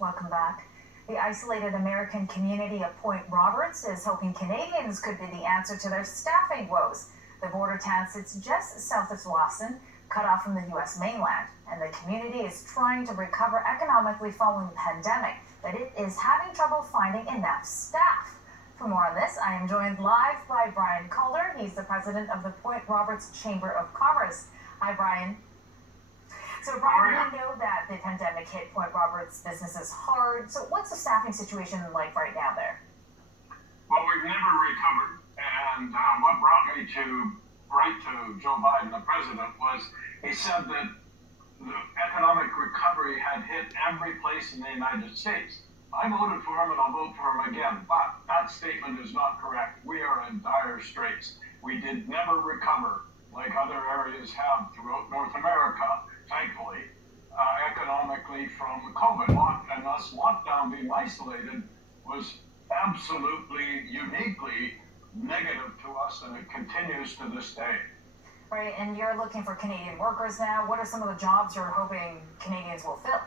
Welcome back. The isolated American community of Point Roberts is hoping Canadians could be the answer to their staffing woes. The border town sits just south of Lawson, cut off from the U.S. mainland, and the community is trying to recover economically following the pandemic, but it is having trouble finding enough staff. For more on this, I am joined live by Brian Calder. He's the president of the Point Roberts Chamber of Commerce. Hi, Brian. So, Brian, we know that the pandemic hit Point Roberts businesses hard. So, what's the staffing situation like right now there? Well, we've never recovered. And what brought me to write to Joe Biden, the president, was he said that the economic recovery had hit every place in the United States. I voted for him and I'll vote for him again. But that statement is not correct. We are in dire straits. We did never recover like other areas have throughout North America, thankfully, economically from COVID. And us lockdown, being isolated, was absolutely, uniquely negative to us, and it continues to this day. Right, and you're looking for Canadian workers now. What are some of the jobs you're hoping Canadians will fill?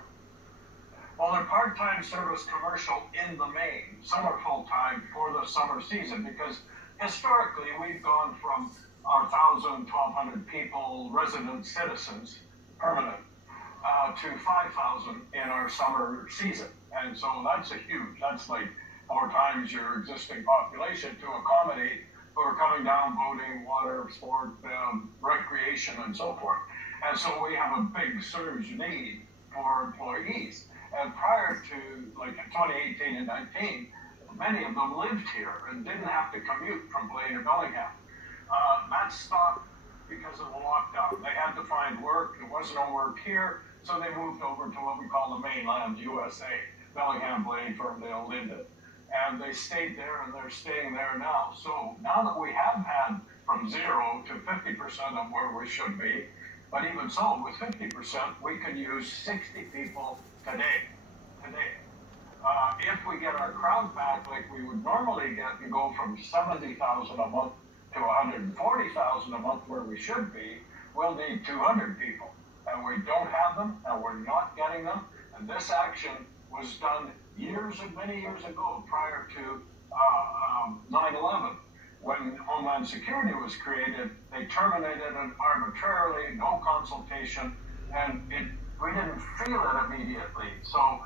Well, they're part-time service commercial in the main. Some are full-time for the summer season, because historically we've gone from our 1,000, 1,200 people, resident citizens, permanent, to 5,000 in our summer season. And so that's like 4 times your existing population to accommodate who are coming down, boating, water, sport, recreation, and so forth. And so we have a big surge need for employees. And prior to, like in 2018 and 19, many of them lived here and didn't have to commute from Blaine to Bellingham. That stopped because of the lockdown. They had to find work. There was no work here, so they moved over to what we call the mainland USA, Bellingham, Blaine, Ferndale, Linden. And they stayed there, and they're staying there now. So now that we have had from 0 to 50% of where we should be, but even so, with 50%, we could use 60 people today. If we get our crowd back like we would normally get and go from 70,000 a month to 140,000 a month where we should be, we'll need 200 people. And we don't have them, and we're not getting them. And this action was done many years ago, prior to 9/11. When Homeland Security was created, they terminated it arbitrarily, no consultation, and we didn't feel it immediately. So,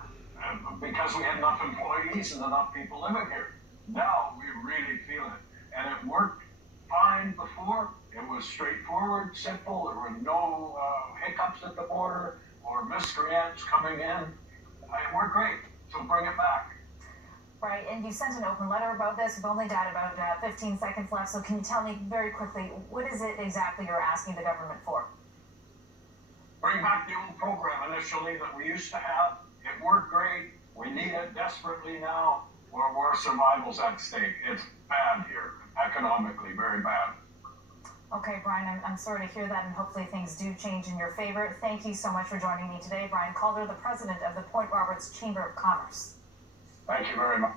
because we had enough employees and enough people living here. Now we really feel it. And it worked fine before. It was straightforward, simple. There were no hiccups at the border or miscreants coming in. It worked great. So bring it back. Right, and you sent an open letter about this. We've only got about 15 seconds left. So can you tell me very quickly, what is it exactly you're asking the government for? Bring back the old program initially that we used to have. It worked great. We need it desperately now. Where survival's at stake. It's bad here, economically, very bad. Okay, Brian, I'm sorry to hear that, and hopefully things do change in your favor. Thank you so much for joining me today. Brian Calder, the president of the Point Roberts Chamber of Commerce. Thank you very much.